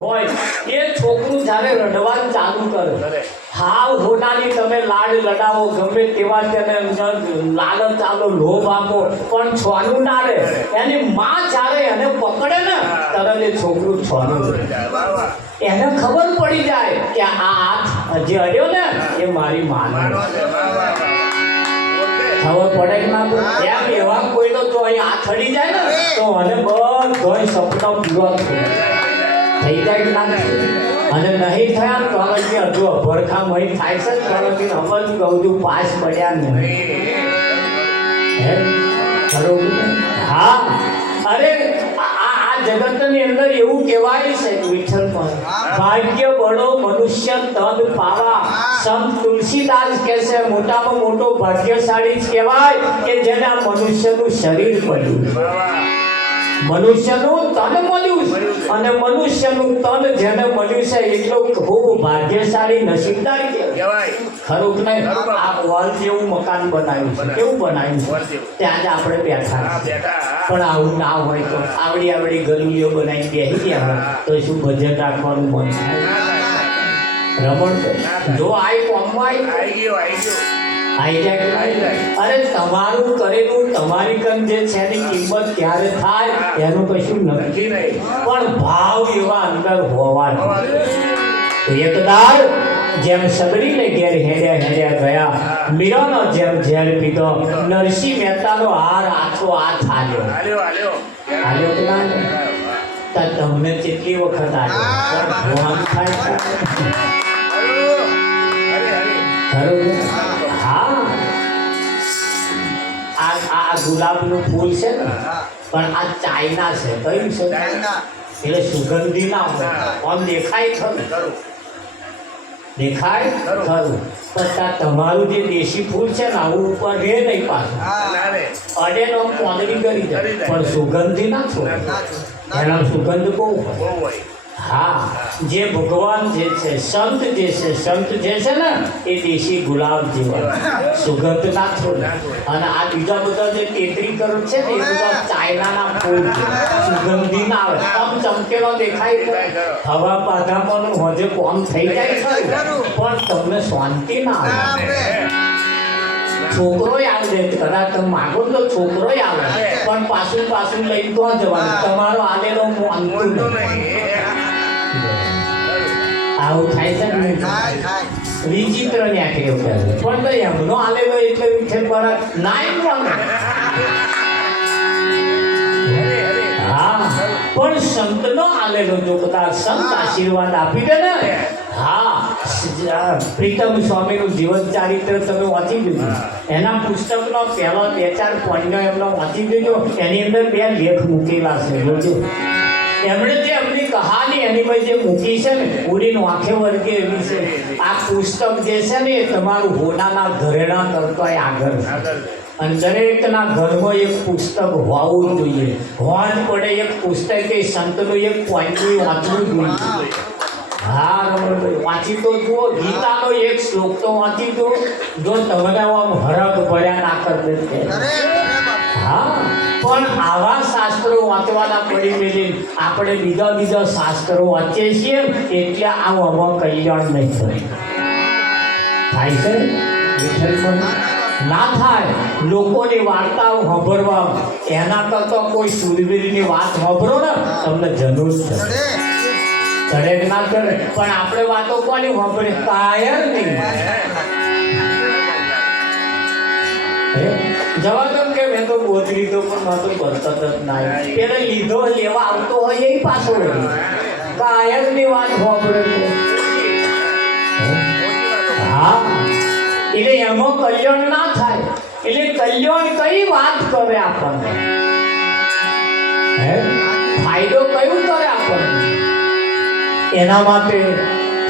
હોય એ છોકરું જ્યારે રડવાનું ચાલુ કરે હાવ હોનાની તમે લાડ લડાવો ગમે તેવા તેને લાલચ ચાલો લોભ આપો પણ છોનું ના રહે એની માં જ્યારે એને પકડે ને તરત એ છોકરું છોનું એને ખબર પડી જાય કે આ હાથ જે અડ્યો ને એ મારી માનો ખબર પડે કે ના એમ એવા કોઈનો તો અહીં હાથ અડી જાય ને તો મને બધો સપનો પૂરો થઈ જાય કે ના અને નહીં થયા તો હજી હજુ અભરખા મહી થાય છે તો હમણાં કહું છું પાસ પડ્યા નહીં હા અરે આ જગતની અંદર એવું કહેવાય છે વિઠ્ઠલ પણ ભાગ્ય બળો મનુષ્ય તન પાવા સંત તુલસીદાસ કહે છે મોટામાં મોટો ભાગ્યશાળી જ કહેવાય કે જેના મનુષ્યનું શરીર પડ્યું મનુષ્યનું તન મળ્યું અને મનુષ્યનું તન જેને મળ્યું છે એટલો ખૂબ ભાગ્યશાળી નસીબદાર કહેવાય ખરું કે નહીં આ વોલ જેવું મકાન બનાવ્યું છે કેવું બનાવ્યું છે ત્યાં જ આપણે બેઠા પણ આવું ના હોય તો આવડી આવડી ગલીઓ બનાવી બેસી ગયા હોય તો શું બજેટ રાખવાનું મન થાય રમણ જો આઈ કોમવાય આવી જાય અરે તમારું કરેલું તમારી કન જે છે એની કિંમત ક્યારે થાય એનું કશું નક્કી નહીં પણ ભાવ એવા અંદર હોવા એકદાર જેમ સગડીને ઘેર હેડ્યા ગયા મીરાનો જેમ ઝેર પીધો નરસિંહ મહેતાનો હાર આછો હાથ હાલ્યો કે ના તમને કેટલી વખત આવ્યો થાય આ ગુલાબનું ફૂલ છે ને પણ આ ચાઇના છે કયું છે એટલે સુગંધી ના હોય આમ દેખાય ખરું દેખાય ખરું પણ તમારું જે દેશી ફૂલ છે ને આવું ઉપર રહે નહીં પાછું અડે નો પોંદડી કરી જાય પણ સુગંધી ના છો એનો સુગંધ બહુ હોય હા જે ભગવાન જે છે સંત જે છે ને એ દેશી ગુલાબ જેવા સુગંધ ના છોડે અને આ બીજા બધા જે તેતરી કરું છે ને એ બધા ચાઇનાના ફૂલ સુગંધી ના આવે આમ ચમકેલો દેખાય હવા પાધામાં હોજે કોમ થઈ જાય પણ તમને શાંતિ ના આવે છોકરો આવે કદાચ તમે માગો તો છોકરો આવે પણ પાછું લઈને તો જવાનું તમારો આલેલો માનતું આવું થાય છે ને વિચિત્ર ન્યાકરીઓ કરે પણ તો એમનો આલેલો એટલે વિઠ્ઠલ પર નાય હા પણ સંતનો આલેલો જો કદાચ સંત આશીર્વાદ આપી દે ને હા પ્રીતમ સ્વામીનું જીવન ચારિત્ર તમે વાંચી દીધું એના પુસ્તકનો પહેલો 2-4 પોઈન્ટનો એમનો વાંચી દીધો એની અંદર 2 લેખ મૂકેલા છે જોજો એમણે જે એમની કહાની એની પર જે મૂકી છે ને પૂરીનું આંખે વર્ગે એવી છે આ પુસ્તક જે છે ને એ તમારું હોનાના ઘરેણા કરતોય આગળ અને દરેકના ઘરમાં એક પુસ્તક હોવું જોઈએ હોવા જ પડે એક પુસ્તક એ સંતનું એક પોઈન્ટ વાંચવું જોઈએ હા રમણભાઈ વાંચી તો જુઓ ગીતાનો એક શ્લોક તો વાંચી દો જો તમને આમ હરખ ભર્યા ના કરી દે હા પણ આવા શાસ્ત્રો વાંચવાના પડી મેલી આપણે બીજા શાસ્ત્રો વાંચીએ છીએ એટલે આમાં કલ્યાણ નહીં થાય છે વિઠ્ઠલ ના થાય લોકોની વાર્તાઓ સાંભળવા એના કરતા કોઈ સુરવીરની વાત સાંભળો ને તમને જરૂર છે દરેક ના કરે પણ આપણે વાતો કોની સાંભળે કાયર નહીં જવા દો કે મેં તો બોધ લીધો પણ માતો બરતત જ ના એને લીધો લેવા આવતો હોય એ પાછો કાયરની વાત સાંભળે હા એટલે એમાં કલ્યાણ ના થાય એટલે કલ્યાણ કઈ વાત કરે આપણને ફાયદો કયું કરે આપણને એના માટે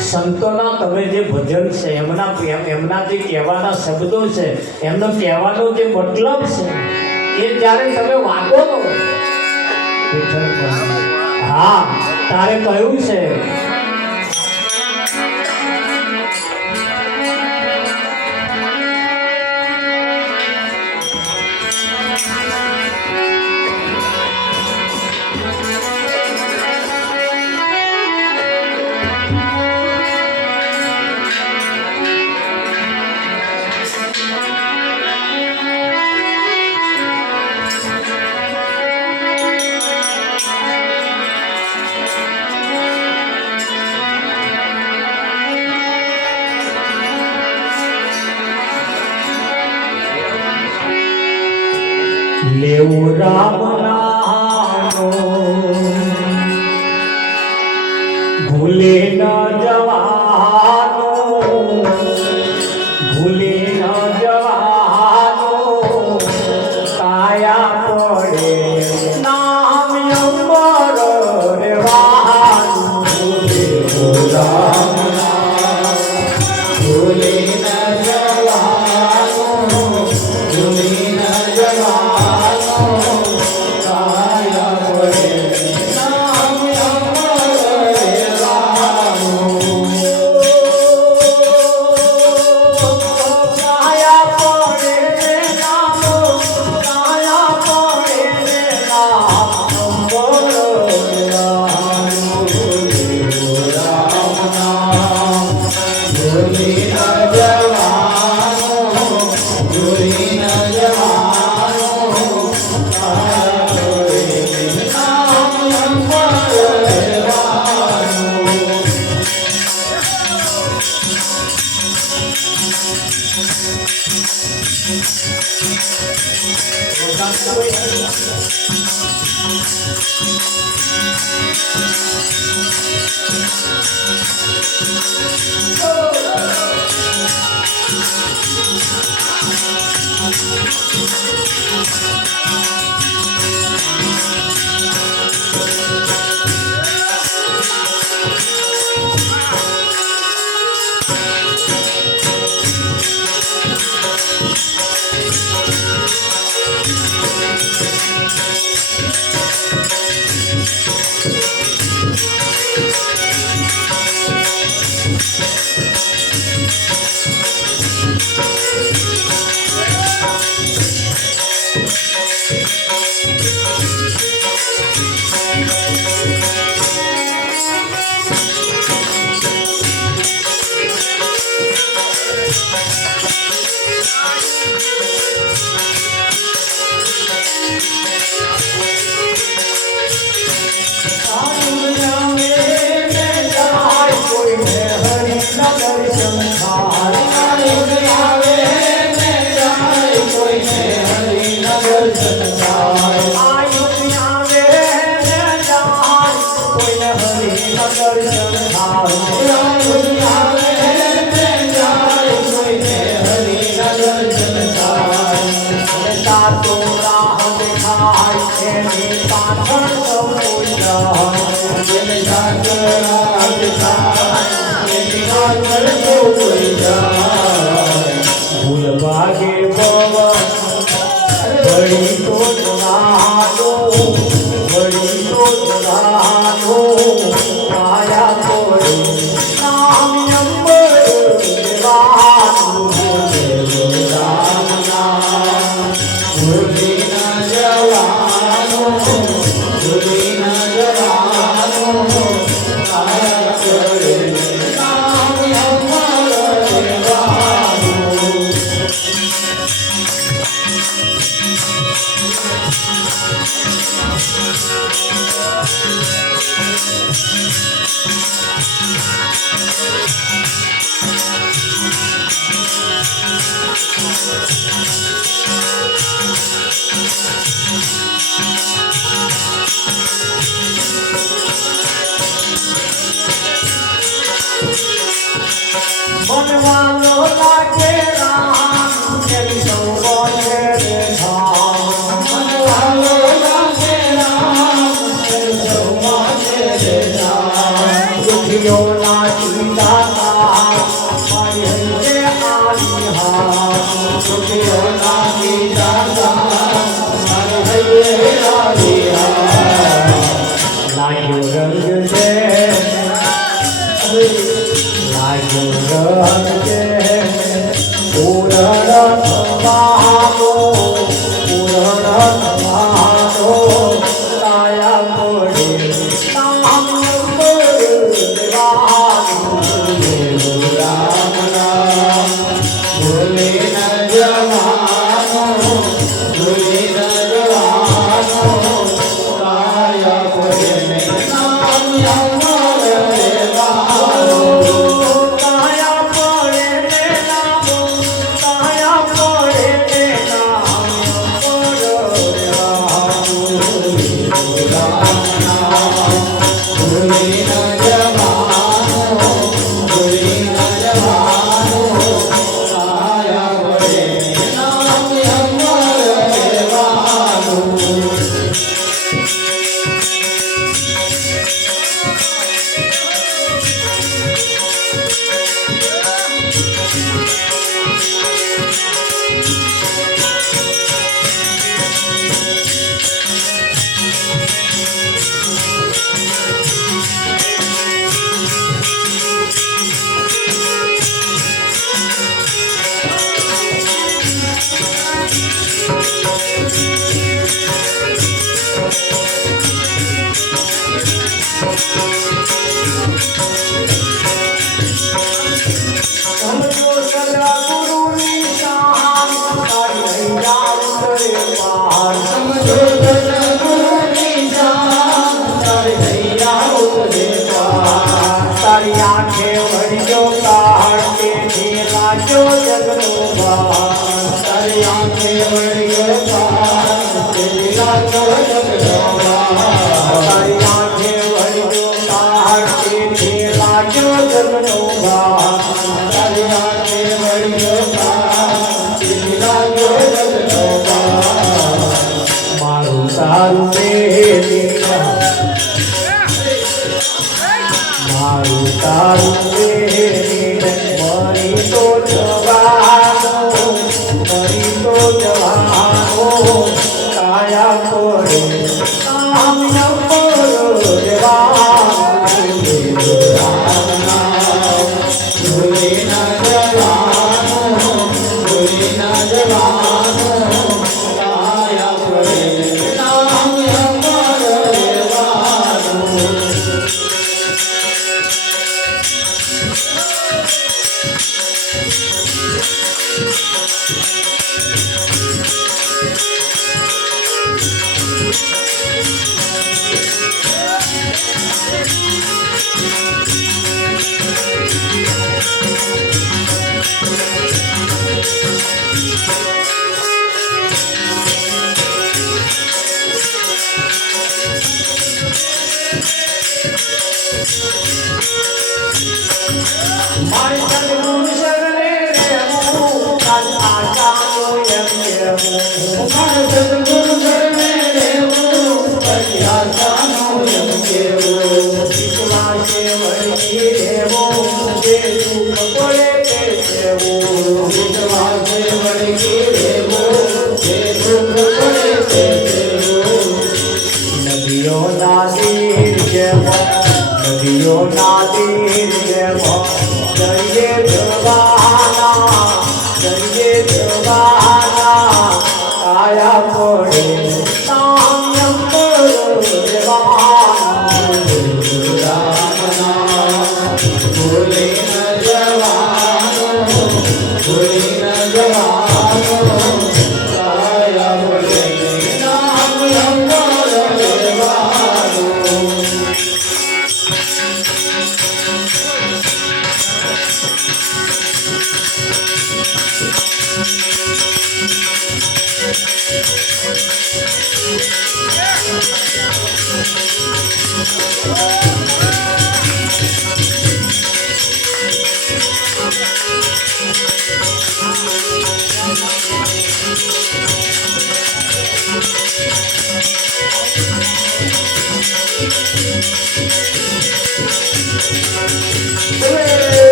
સંતોના તમે જે ભજન છે એમના જે કહેવાના શબ્દો છે એમનો કહેવાનો જે મતલબ છે એ જ્યારે તમે વાગો હા તારે કહ્યું છે લેવું રામ નામો ભૂલે ન જવાનો ભૂલે ન જવાનો કાયા પડે નામ અંબર રેવાનું લેવું રામ નામ ભૂલે ન જવાનો ભૂલે ન જવાનો ભાગે વળી તો જવાનો વળી તો જવાનો કાયા પડે નામ અંબર દેવાનું રામ નામ ભૂલી ન જવાનો ભૂલી ન જવાનો કાયા પડે નામ અંબર દેવાનું મનવાનો લાગે રામ કેવી સૌ છે રે ધામ મનવાનો લાગે રામ કેવી સૌ છે રે ધામ દુખિયો ના ચિંતા મારી હૈયે આલી હા દુખિયો ના ચિંતા મારી હૈયે આલી હા લાગ્યો રંગ છે પૂરણ થવાનો કાયા પડે નામ અંબર દેવાનું મારું તારું મરી તો જવાનો મરી તો જવાનો કાયા પડે આમ ન પડો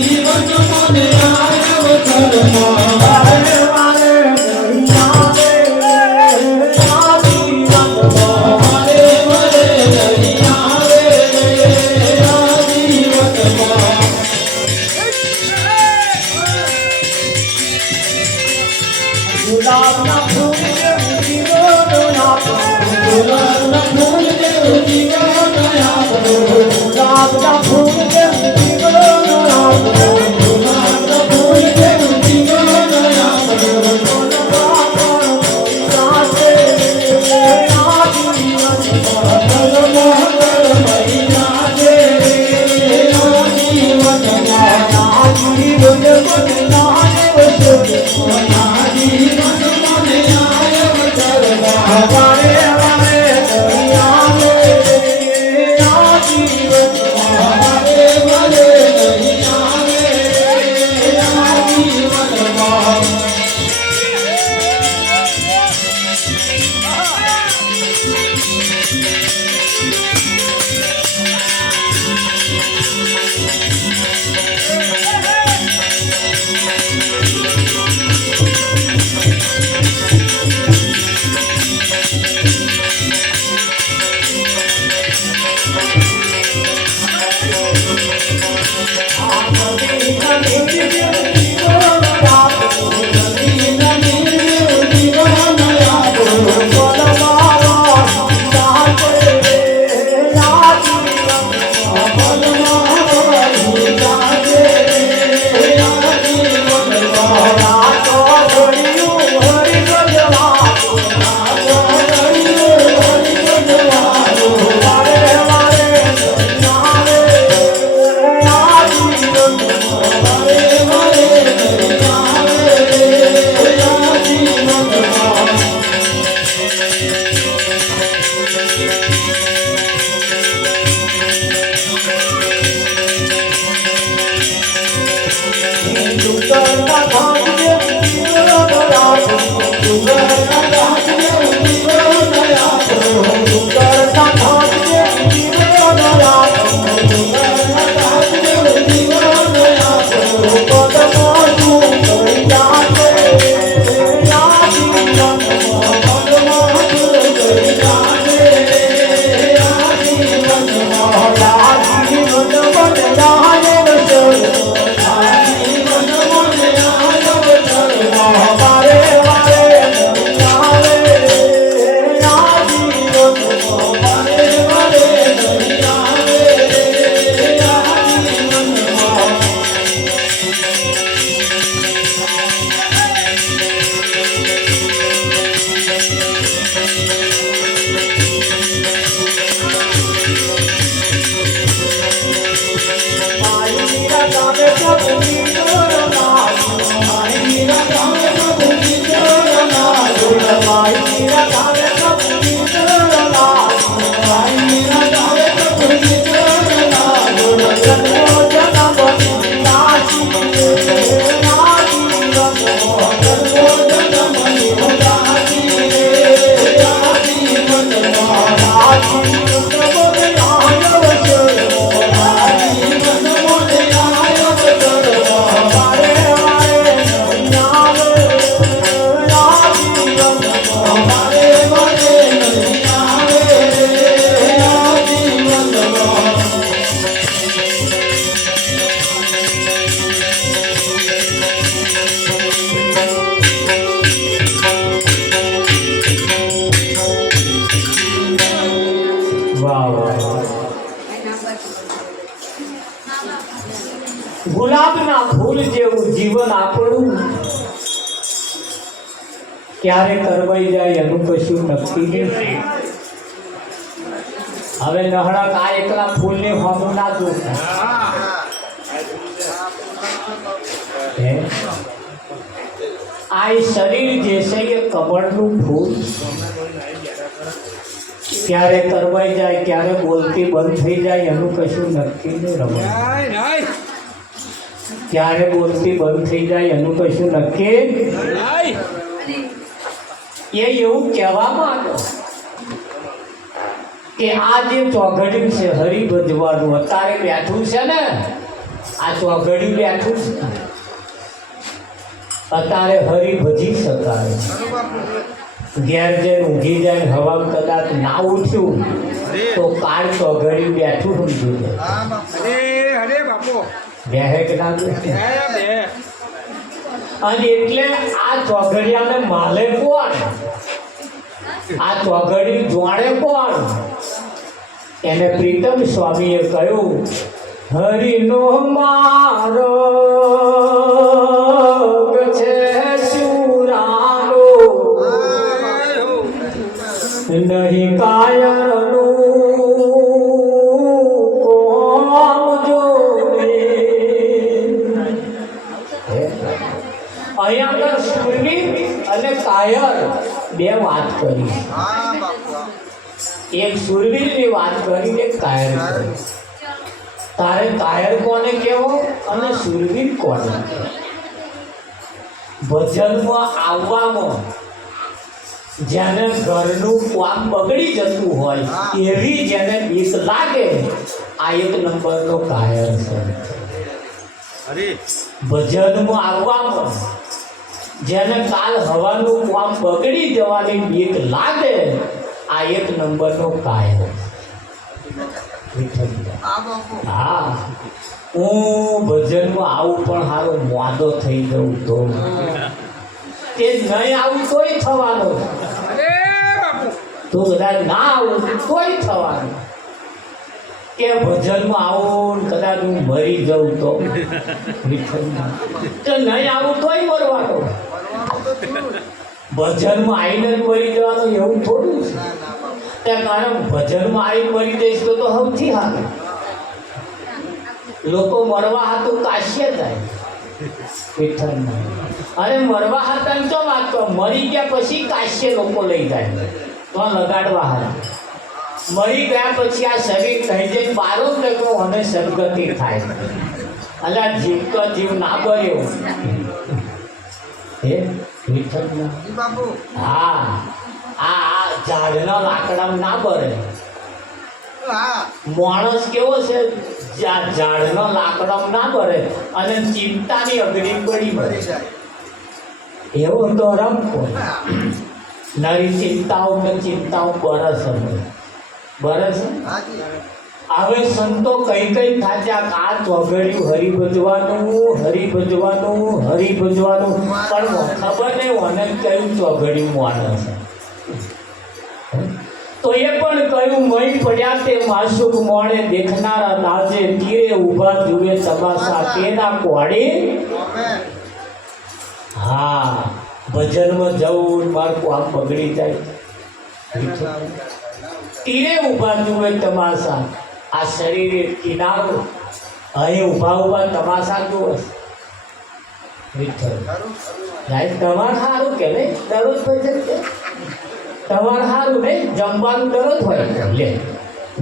જીવન મને આવ્યો ધર્મ જીવન આપણું ક્યારે કરવાઈ જાય એનું કશું નક્કી નથી. હવે નહળક આ એકલા ફૂલને હોમું ના જોતા. આ શરીર જે છે એ કમળનું ફૂલ, ક્યારે કરવાઈ જાય ક્યારે બોલતી બંધ થઈ જાય એનું કશું નક્કી નહીં. રમણ ક્યારે બોલતી બંધ થઈ જાય એનું કશું નક્કી. એ એવું કહેવામાં આવ્યું કે આ જે ચોઘડિયું છે હરિભજવાનું અત્યારે બેઠું છે ને, આ ચોઘડિયું બેઠું છે અત્યારે હરિભજી શકાય. ઘેર જઈને ઊંઘી જાય હવા કદાચ ના ઉઠ્યું તો કાળ ચોઘડિયું બેઠું સમજી જાય. બેહે કે ના બેહે? અને એટલે આ ચોઘડિયાને માલે કોણ? આ ચોઘડિયું જોડે કોણ? એને પ્રીતમ સ્વામીએ કહ્યું, હરિનો મારો છે સુરાનો, નહીં કાયરનું કોમ જોડે. અહીંયા આગળ સુરવીર અને કાયર બે વાત કરી. એક સુરવીરની વાત કરી, એક કાયર કરી. તારે કાયર કોને કહેવો અને સુરવીર કોને? ભજનમાં આવવામાં જેને ઘરનું કામ બગડી જતું હોય એવી જેને બીક લાગે આ એક નંબરનો કાયર છે. ભજનમાં આવવામાં જેને કાલ હવાનું કામ બગડી જવાની બીક લાગે આ એક નંબરનો કાયર. હા, હું ભજનમાં આવું પણ સારો મોદો થઈ જવું તો તે નહીં આવું તોય થવાનું, તો કદાચ ના આવું તોય થવાનું. કે ભજનમાં આવું કદાચ હું મરી જઉં તો નહીં આવું તોય મરવાનું. ભજનમાં આવીને જ મરી જવાનું એવું થોડું છે. ત્યાં કારણ ભજનમાં આવીને મરી જઈશ તો સૌથી સારું. લોકો મરવા હાથું કાશ્ય થાય વિઠ્ઠલમાં, અને મરવા હાથા તો વાત તો મરી ગયા પછી કાશ્ય લોકો લઈ જાય તો લગાડવા હાથ. મરી ગયા પછી આ શરીર થઈ જાય બારો ટકો અને સદગતિ થાય. એટલે જીવ તો જીવ ના બળ્યો હે વિઠ્ઠલમાં. હા, આ ઝાડના લાકડામાં ના બળે. માણસ કેવો છે, ઝાડનો લાકડામાં ના બળે અને ચિંતાની અગ્નિ બળી બળે. એવો તો રમકો નરી ચિંતાઓ ને ચિંતાઓ બરસ બરસ. હવે સંતો કઈ કઈ થાચ્યા આ ચોઘડિયું હરિભજવાનું હરિભજવાનું હરિભજવાનું, પણ ખબર નહીં મને કયું ચોઘડિયું માણસ છે. તો એ પણ કહ્યું, મય પડ્યા તે માસુક મોણે દેખનારા દાજે, તીરે ઊભા જુએ તમાશા તેના કોડે. હા, ભજનમાં જવું મારું કામ બગડી જાય. તીરે ઊભા જુએ તમાશા, આ શરીરે કિનારો અહીં ઊભા ઊભા તમાશા જુએ. તમારે સારું કે નહીં દરરોજ ભજન કે તમારે સારું નહીં જમવાનું દરરોજ હોય લે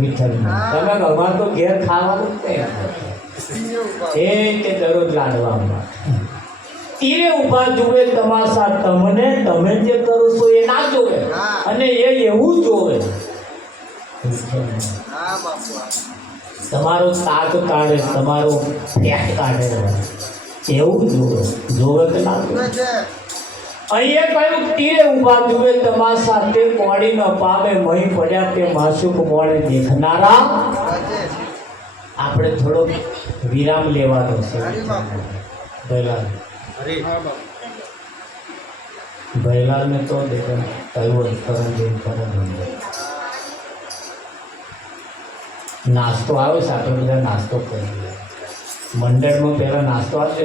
વિઠ્ઠલમાં. તમે અમારે તો ઘેર ખાવાનું એ કે દરરોજ લાડવામાં. તીરે ઊભા જુએ તમાશા તમને, તમે જે કરો છો એ ના જોવે અને એ એવું જોવે. તમારો તાક કાઢે, તમારો ફેક કાઢે એવું જોવે. જોવે કે ના જોવે? અહીંયા કહ્યું તીરે ઊભા જુએ તમાશા તે કોડી ન પામે, મહી પડ્યા તે માસુક મોડે દેખનારા. આપણે થોડો વિરામ લેવાનો છે. ભૈલાલને તો દેખો કહ્યું નાસ્તો આવ્યો છે. આપણે બધા નાસ્તો કરી મંડળમાં પહેલાં નાસ્તો આવશે.